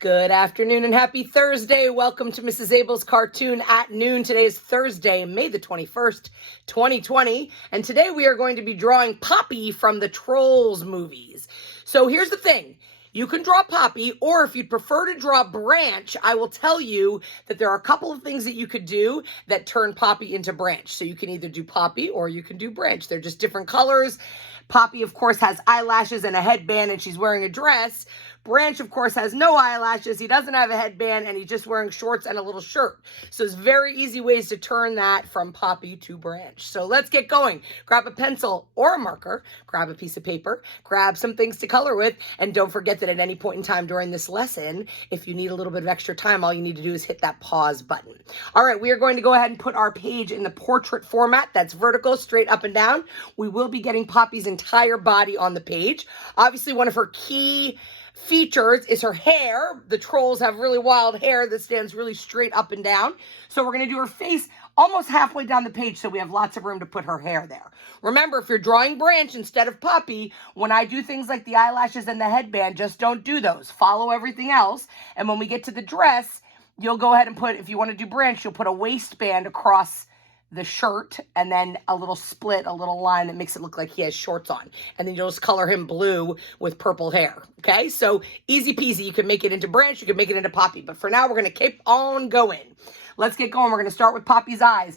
Good afternoon and happy Thursday. Welcome to Mrs. Abell's Cartoon at Noon. Today is Thursday, May the 21st, 2020. And today we are going to be drawing Poppy from the Trolls movies. So here's the thing. You can draw Poppy, or if you'd prefer to draw Branch, I will tell you that there are a couple of things that you could do that turn Poppy into Branch. So you can either do Poppy or you can do Branch. They're just different colors. Poppy, of course, has eyelashes and a headband, and she's wearing a dress. Branch, of course, has no eyelashes. He doesn't have a headband, and he's just wearing shorts and a little shirt. So there's very easy ways to turn that from Poppy to Branch. So let's get going. Grab a pencil or a marker, grab a piece of paper, grab some things to color with, and don't forget that at any point in time during this lesson, if you need a little bit of extra time, all you need to do is hit that pause button. All right, we are going to go ahead and put our page in the portrait format. That's vertical, straight up and down. We will be getting Poppy's entire body on the page. Obviously, one of her key features is her hair. The trolls have really wild hair that stands really straight up and down. So we're going to do her face almost halfway down the page so we have lots of room to put her hair there. Remember, if you're drawing Branch instead of Poppy, when I do things like the eyelashes and the headband, just don't do those. Follow everything else. And when we get to the dress, you'll go ahead and put, if you want to do Branch, you'll put a waistband across the shirt and then a little split, a little line that makes it look like he has shorts on. And then you'll just color him blue with purple hair. Okay, so easy peasy. You can make it into Branch, you can make it into Poppy. But for now, we're going to keep on going. Let's get going. We're going to start with Poppy's eyes.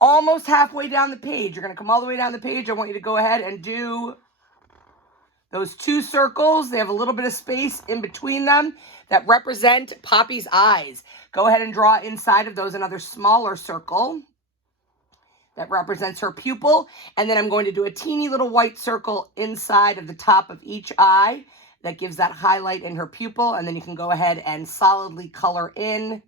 Almost halfway down the page. You're going to come all the way down the page. I want you to go ahead and do those two circles. They have a little bit of space in between them that represent Poppy's eyes. Go ahead and draw inside of those another smaller circle that represents her pupil. And then I'm going to do a teeny little white circle inside of the top of each eye that gives that highlight in her pupil. And then you can go ahead and solidly color in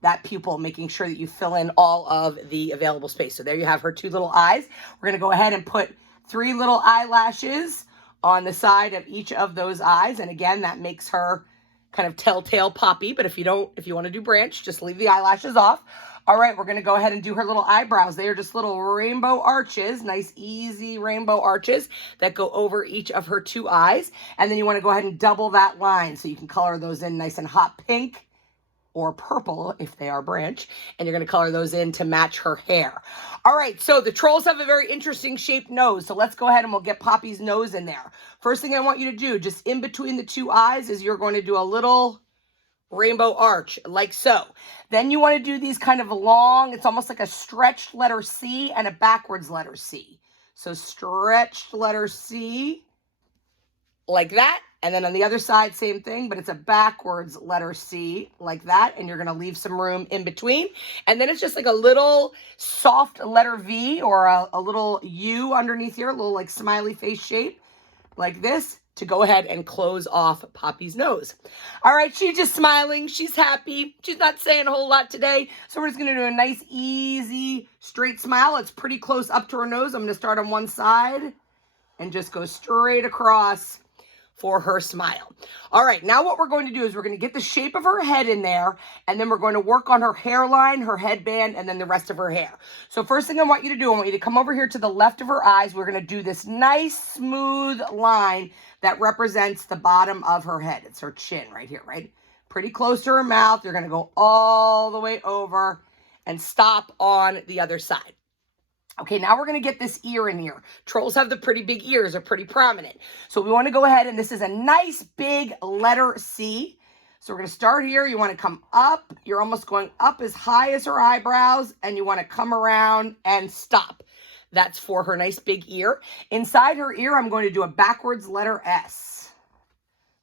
that pupil, making sure that you fill in all of the available space. So there you have her two little eyes. We're going to go ahead and put 3 little eyelashes on the side of each of those eyes. And again, that makes her kind of telltale Poppy. But if you want to do Branch, just leave the eyelashes off. All right, we're going to go ahead and do her little eyebrows. They are just little rainbow arches, nice, easy rainbow arches that go over each of her 2 eyes. And then you want to go ahead and double that line so you can color those in nice and hot pink or purple if they are Branch. And you're going to color those in to match her hair. All right, so the trolls have a very interesting shaped nose. So let's go ahead and we'll get Poppy's nose in there. First thing I want you to do, just in between the 2 eyes, is you're going to do a little rainbow arch, like so. Then you want to do these kind of long, it's almost like a stretched letter C and a backwards letter C. So stretched letter C, like that. And then on the other side, same thing, but it's a backwards letter C, like that. And you're going to leave some room in between. And then it's just like a little soft letter V or a little U underneath here, a little like smiley face shape, like this, to go ahead and close off Poppy's nose. All right, she's just smiling. She's happy. She's not saying a whole lot today. So we're just going to do a nice, easy, straight smile. It's pretty close up to her nose. I'm going to start on one side and just go straight across for her smile. All right, now what we're going to do is we're going to get the shape of her head in there, and then we're going to work on her hairline, her headband, and then the rest of her hair. So first thing I want you to do, I want you to come over here to the left of her eyes. We're going to do this nice, smooth line that represents the bottom of her head. It's her chin right here, right? Pretty close to her mouth. You're going to go all the way over and stop on the other side. Okay, now we're going to get this ear in here. Trolls have the pretty big ears, are pretty prominent. So we want to go ahead, and this is a nice big letter C. So we're going to start here. You want to come up. You're almost going up as high as her eyebrows, and you want to come around and stop. That's for her nice big ear. Inside her ear, I'm going to do a backwards letter S.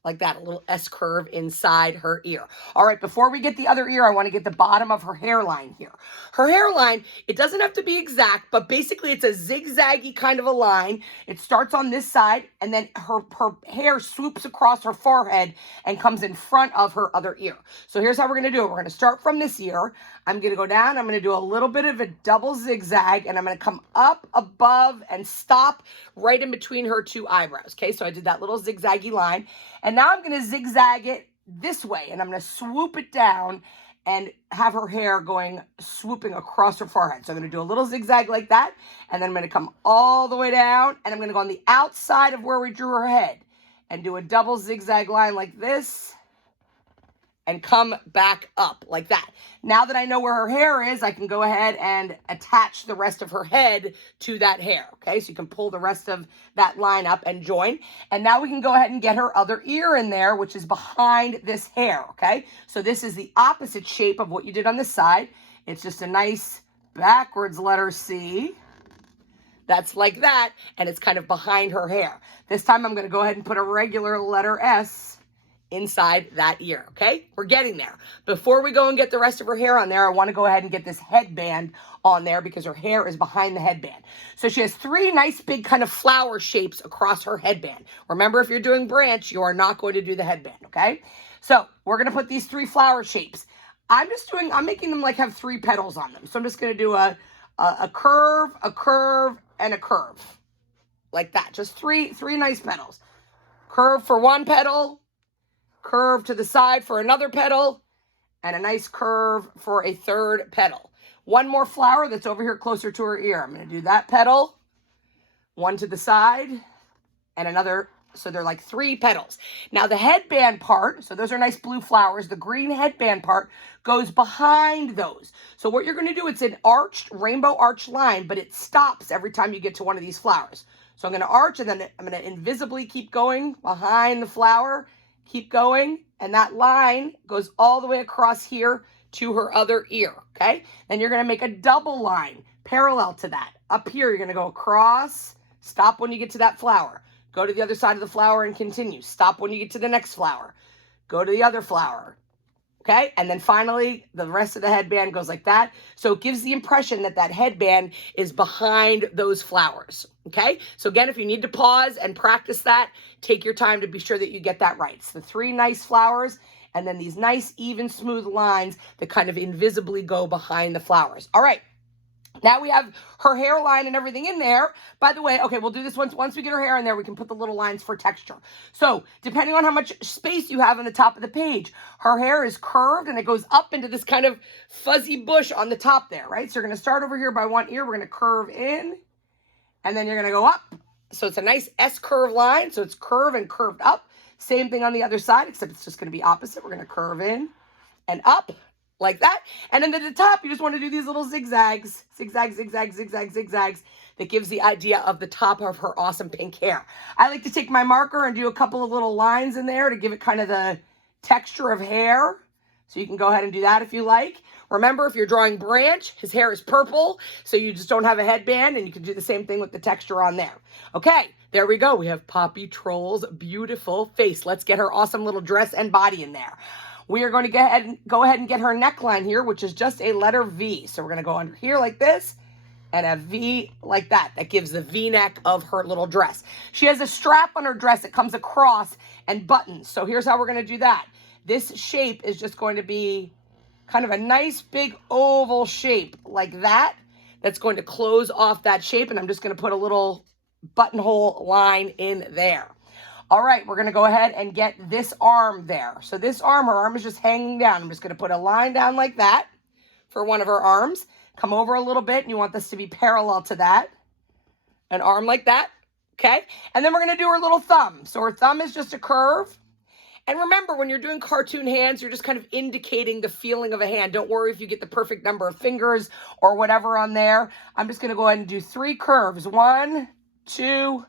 Like that, a little S curve inside her ear. All right, before we get the other ear, I want to get the bottom of her hairline here. Her hairline, it doesn't have to be exact, but basically it's a zigzaggy kind of a line. It starts on this side, and then her hair swoops across her forehead and comes in front of her other ear. So here's how we're going to do it. We're going to start from this ear. I'm going to go down. I'm going to do a little bit of a double zigzag, and I'm going to come up above and stop right in between her 2 eyebrows. Okay, so I did that little zigzaggy line. And now I'm going to zigzag it this way, and I'm going to swoop it down and have her hair swooping across her forehead. So I'm going to do a little zigzag like that, and then I'm going to come all the way down, and I'm going to go on the outside of where we drew her head and do a double zigzag line like this, and come back up like that. Now that I know where her hair is, I can go ahead and attach the rest of her head to that hair, okay? So you can pull the rest of that line up and join. And now we can go ahead and get her other ear in there, which is behind this hair, okay? So this is the opposite shape of what you did on this side. It's just a nice backwards letter C. That's like that, and it's kind of behind her hair. This time I'm going to go ahead and put a regular letter S inside that ear, okay? We're getting there. Before we go and get the rest of her hair on there, I want to go ahead and get this headband on there because her hair is behind the headband. So she has 3 nice big kind of flower shapes across her headband. Remember, if you're doing branch, you are not going to do the headband, okay? So we're going to put these 3 flower shapes. I'm making them like have 3 petals on them. So I'm just going to do a curve, and a curve. Like that. Just three nice petals. Curve for one petal, curve to the side for another petal, and a nice curve for a third petal. One more flower that's over here closer to her ear. I'm going to do that petal, one to the side, and another. So they're like 3 petals. Now the headband part, so those are nice blue flowers. The green headband part goes behind those. So what you're going to do, it's an arched, rainbow arch line, but it stops every time you get to one of these flowers. So I'm going to arch, and then I'm going to invisibly keep going behind the flower, keep going, and that line goes all the way across here to her other ear, okay? Then you're going to make a double line parallel to that. Up here, you're going to go across, stop when you get to that flower. Go to the other side of the flower and continue. Stop when you get to the next flower. Go to the other flower. Okay? And then finally, the rest of the headband goes like that. So it gives the impression that that headband is behind those flowers. Okay? So again, if you need to pause and practice that, take your time to be sure that you get that right. It's the 3 nice flowers and then these nice, even, smooth lines that kind of invisibly go behind the flowers. All right. Now we have her hairline and everything in there. By the way, okay, we'll do this once we get her hair in there, we can put the little lines for texture. So depending on how much space you have on the top of the page, her hair is curved and it goes up into this kind of fuzzy bush on the top there, right? So you're going to start over here by one ear. We're going to curve in and then you're going to go up. So it's a nice S-curve line. So it's curved and curved up. Same thing on the other side, except it's just going to be opposite. We're going to curve in and up. Like that. And then at the top, you just want to do these little zigzags. Zigzag, zigzag, zigzag, zigzags. That gives the idea of the top of her awesome pink hair. I like to take my marker and do a couple of little lines in there to give it kind of the texture of hair. So you can go ahead and do that if you like. Remember, if you're drawing branch, his hair is purple, so you just don't have a headband, and you can do the same thing with the texture on there. Okay, there we go. We have Poppy Troll's beautiful face. Let's get her awesome little dress and body in there. We are going to go ahead and get her neckline here, which is just a letter V. So we're going to go under here like this and a V like that. That gives the V-neck of her little dress. She has a strap on her dress that comes across and buttons. So here's how we're going to do that. This shape is just going to be kind of a nice big oval shape like that. That's going to close off that shape. And I'm just going to put a little buttonhole line in there. All right, we're going to go ahead and get this arm there. So this arm, her arm is just hanging down. I'm just going to put a line down like that for one of her arms. Come over a little bit, and you want this to be parallel to that. An arm like that, okay? And then we're going to do her little thumb. So her thumb is just a curve. And remember, when you're doing cartoon hands, you're just kind of indicating the feeling of a hand. Don't worry if you get the perfect number of fingers or whatever on there. I'm just going to go ahead and do 3 curves. 1, 2,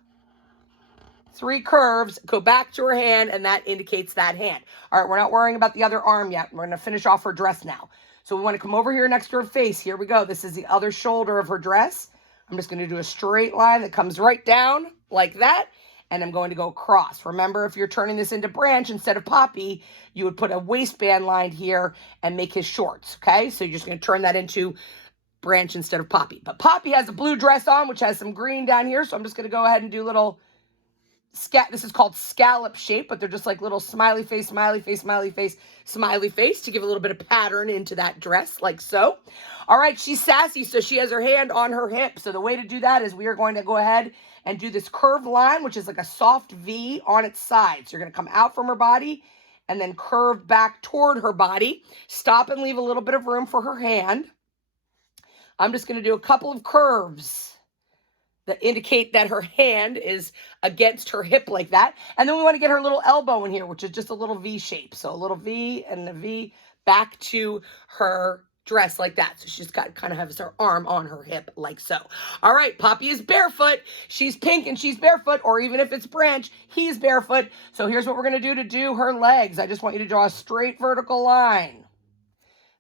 3 curves, go back to her hand, and that indicates that hand. All right, we're not worrying about the other arm yet. We're going to finish off her dress now. So we want to come over here next to her face. Here we go. This is the other shoulder of her dress. I'm just going to do a straight line that comes right down like that, and I'm going to go across. Remember, if you're turning this into branch instead of Poppy, you would put a waistband line here and make his shorts, okay? So you're just going to turn that into branch instead of Poppy. But Poppy has a blue dress on, which has some green down here, so I'm just going to go ahead and do little this is called scallop shape, but they're just like little smiley face, smiley face, smiley face, smiley face to give a little bit of pattern into that dress, like so. All right, she's sassy, so she has her hand on her hip. So the way to do that is we are going to go ahead and do this curved line, which is like a soft V on its side. So you're going to come out from her body and then curve back toward her body. Stop and leave a little bit of room for her hand. I'm just going to do a couple of curves that indicate that her hand is against her hip like that. And then we want to get her little elbow in here, which is just a little V shape. So a little V and a V back to her dress like that. So she's got kind of has her arm on her hip like so. All right, Poppy is barefoot. She's pink and she's barefoot, or even if it's Branch, he's barefoot. So here's what we're going to do her legs. I just want you to draw a straight vertical line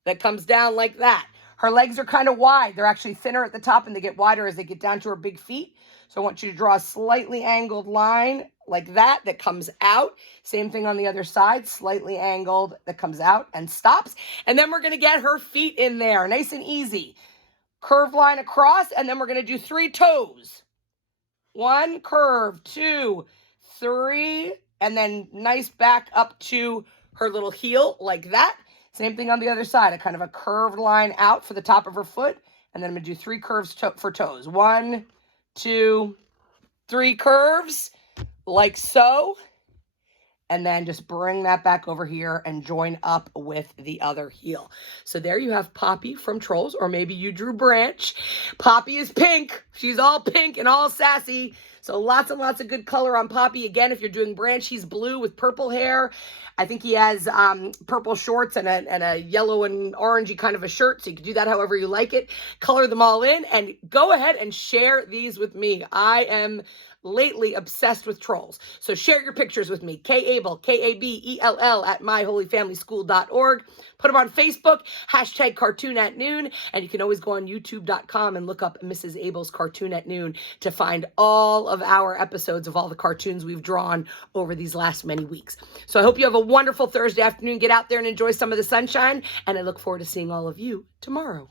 that comes down like that. Her legs are kind of wide. They're actually thinner at the top and they get wider as they get down to her big feet. So I want you to draw a slightly angled line like that comes out. Same thing on the other side, slightly angled that comes out and stops. And then we're going to get her feet in there, nice and easy. Curved line across, and then we're going to do 3 toes. 1 curve, 2, 3, and then nice back up to her little heel like that. Same thing on the other side, a kind of a curved line out for the top of her foot. And then I'm going to do 3 curves for toes. 1, 2, 3 curves like so. And then just bring that back over here and join up with the other heel. So there you have Poppy from Trolls, or maybe you drew Branch. Poppy is pink. She's all pink and all sassy. So lots and lots of good color on Poppy. Again, if you're doing Branch, he's blue with purple hair. I think he has purple shorts and a yellow and orangey kind of a shirt. So you can do that however you like it. Color them all in and go ahead and share these with me. I am lately obsessed with Trolls. So share your pictures with me. Abell, Kabell at myholyfamilyschool.org. Put them on Facebook, #cartoon@noon. And you can always go on youtube.com and look up Mrs. Abell's Cartoon at Noon to find all of our episodes of all the cartoons we've drawn over these last many weeks. So I hope you have a wonderful Thursday afternoon. Get out there and enjoy some of the sunshine. And I look forward to seeing all of you tomorrow.